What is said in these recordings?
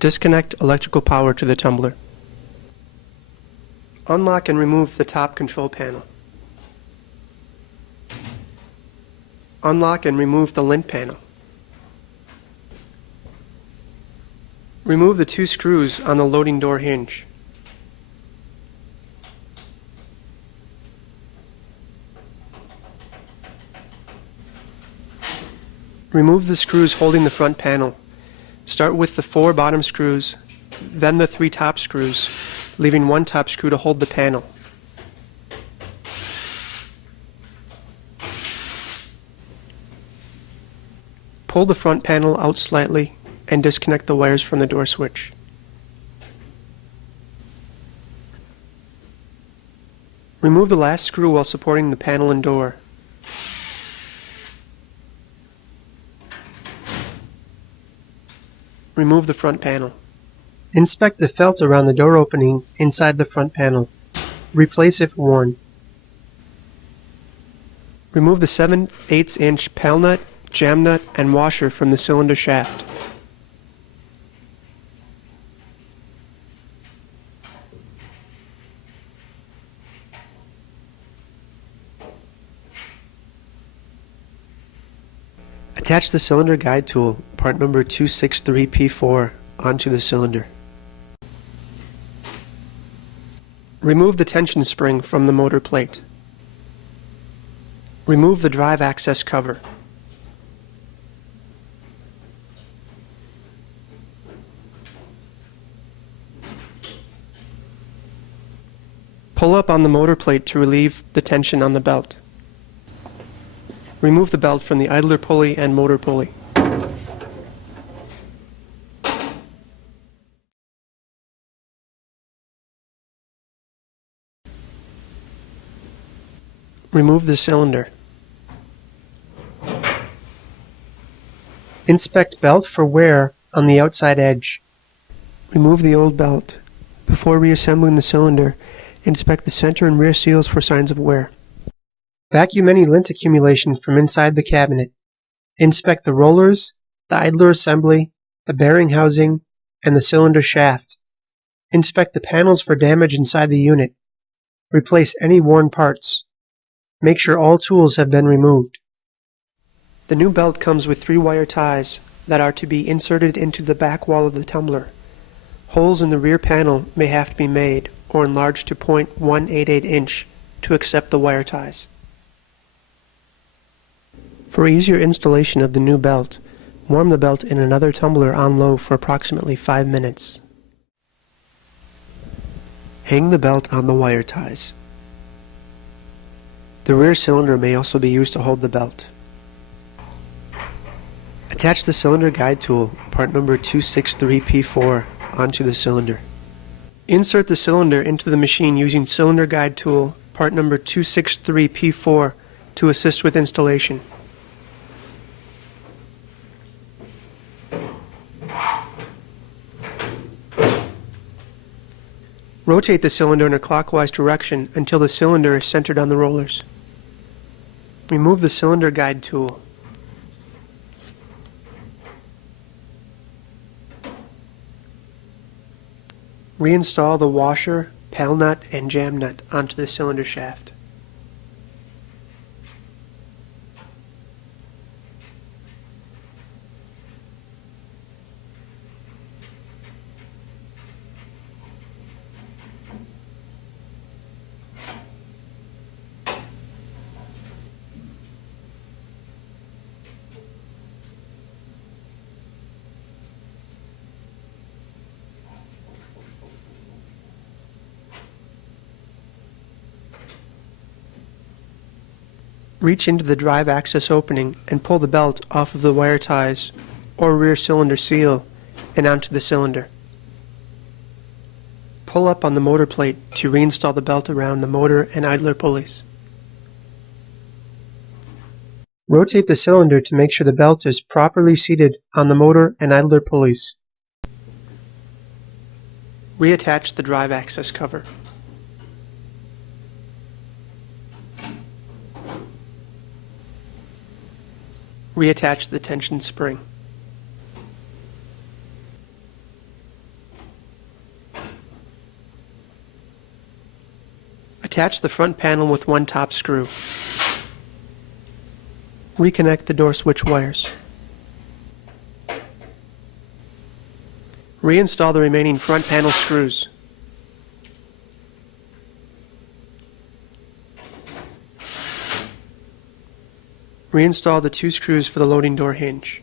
Disconnect electrical power to the tumbler. Unlock and remove the top control panel. Unlock and remove the lint panel. Remove the 2 screws on the loading door hinge. Remove the screws holding the front panel. Start with the 4 bottom screws, then the 3 top screws, leaving 1 top screw to hold the panel. Pull the front panel out slightly and disconnect the wires from the door switch. Remove the last screw while supporting the panel and door. Remove the front panel. Inspect the felt around the door opening inside the front panel. Replace if worn. Remove the 7/8 inch paddle nut, jam nut, and washer from the cylinder shaft. Attach the cylinder guide tool, part number 263P4, onto the cylinder. Remove the tension spring from the motor plate. Remove the drive access cover. Pull up on the motor plate to relieve the tension on the belt. Remove the belt from the idler pulley and motor pulley. Remove the cylinder. Inspect belt for wear on the outside edge. Remove the old belt. Before reassembling the cylinder, inspect the center and rear seals for signs of wear. Vacuum any lint accumulation from inside the cabinet. Inspect the rollers, the idler assembly, the bearing housing, and the cylinder shaft. Inspect the panels for damage inside the unit. Replace any worn parts. Make sure all tools have been removed. The new belt comes with 3 wire ties that are to be inserted into the back wall of the tumbler. Holes in the rear panel may have to be made or enlarged to .188 inch to accept the wire ties. For easier installation of the new belt, warm the belt in another tumbler on low for approximately 5 minutes. Hang the belt on the wire ties. The rear cylinder may also be used to hold the belt. Attach the cylinder guide tool, part number 263P4, onto the cylinder. Insert the cylinder into the machine using cylinder guide tool, part number 263P4, to assist with installation. Rotate the cylinder in a clockwise direction until the cylinder is centered on the rollers. Remove the cylinder guide tool. Reinstall the washer, paddle nut, and jam nut onto the cylinder shaft. Reach into the drive access opening and pull the belt off of the wire ties or rear cylinder seal and onto the cylinder. Pull up on the motor plate to reinstall the belt around the motor and idler pulleys. Rotate the cylinder to make sure the belt is properly seated on the motor and idler pulleys. Reattach the drive access cover. Reattach the tension spring. Attach the front panel with one top screw. Reconnect the door switch wires. Reinstall the remaining front panel screws. Reinstall the 2 screws for the loading door hinge.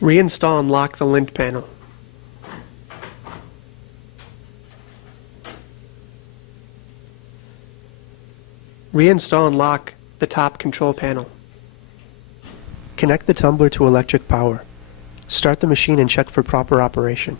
Reinstall and lock the lint panel. Reinstall and lock the top control panel. Connect the tumbler to electric power. Start the machine and check for proper operation.